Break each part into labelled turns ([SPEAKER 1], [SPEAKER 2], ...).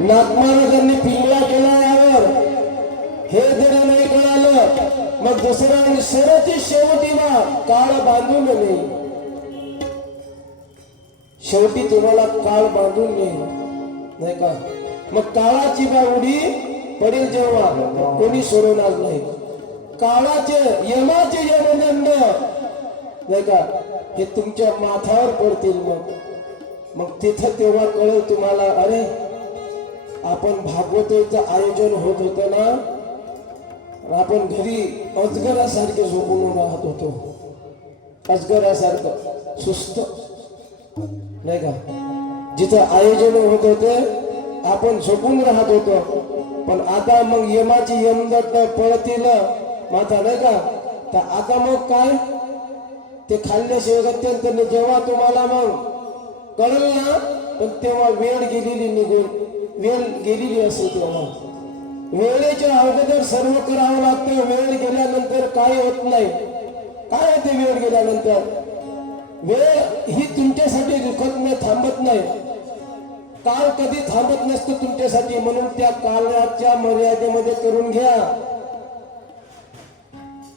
[SPEAKER 1] नागमाराजांनी पिंगला केला यावर. हे जरी नाही कळालं मग दुसऱ्या सरची शेवटी ना काळ बांधून नाही शेवटी तुम्हाला काळ बांधून येईल नाही का? मग काळाची बा उडी पडेल जेव्हा कोणी सोडवणार नाही. काळाचे यमाचे यमदंड नाही का? हे तुमच्या माथ्यावर पडतील मग. मग तिथं तेव्हा कळेल तुम्हाला अरे आपण भागवतेचं आयोजन होत होतं ना आपण घरी अजगरासारखे झोपून राहत होतो. अजगरासारखं सुस्त. नाही का? जिथं आयोजन होत होते आपण झोपून राहत होतो. पण आता मग यमाची यमदत्त पळतील. माथा नाही का? तर आता मग काय? ते खाल्ल्याशिवाय अत्यंत जेव्हा तुम्हाला मग कळेल ना? पण तेव्हा वेळ गेलेली निघून. वेळ गेलेली असेल तेव्हा वेळेच्या अगोदर सर्व करावं लागतं. वेळ गेल्यानंतर काय होत नाही. काय होते वेळ गेल्यानंतर? वेळ ही तुमच्यासाठी दुखत नाही थांबत नाही. काल कधी थांबत नसतं तुमच्यासाठी. म्हणून त्या काळाच्या मर्यादेमध्ये करून घ्या.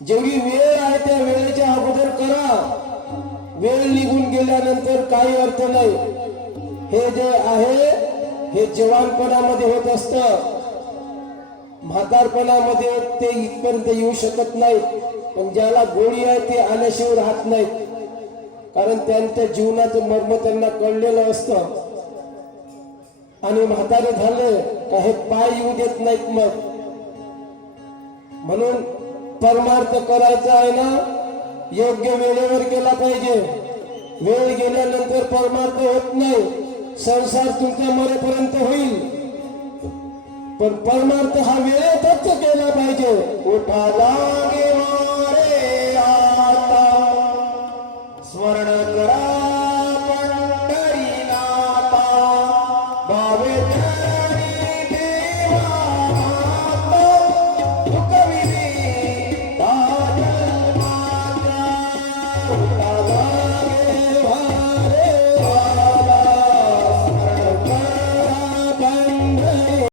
[SPEAKER 1] जेवढी वेळ आहे त्या वेळेच्या अगोदर करा. वेळ निघून गेल्यानंतर काही अर्थ नाही. हे जे आहे हे जवानपणामध्ये होत असत. म्हातारपणामध्ये ते इथपर्यंत येऊ शकत नाहीत. पण ज्याला गोळी आहे ते आल्याशिवाय राहत नाहीत. कारण त्यांच्या जीवनाचं मर्म त्यांना कळलेलं असतं. आणि म्हातारे झाले का हे पाय येऊ देत नाहीत मग. म्हणून परमार्थ करायचा आहे ना योग्य वेळेवर केला पाहिजे. वेळ गेल्यानंतर परमार्थ होत नाही. संसार तुमच्या मरेपर्यंत होईल. पण परमार्थ हा वेळेतच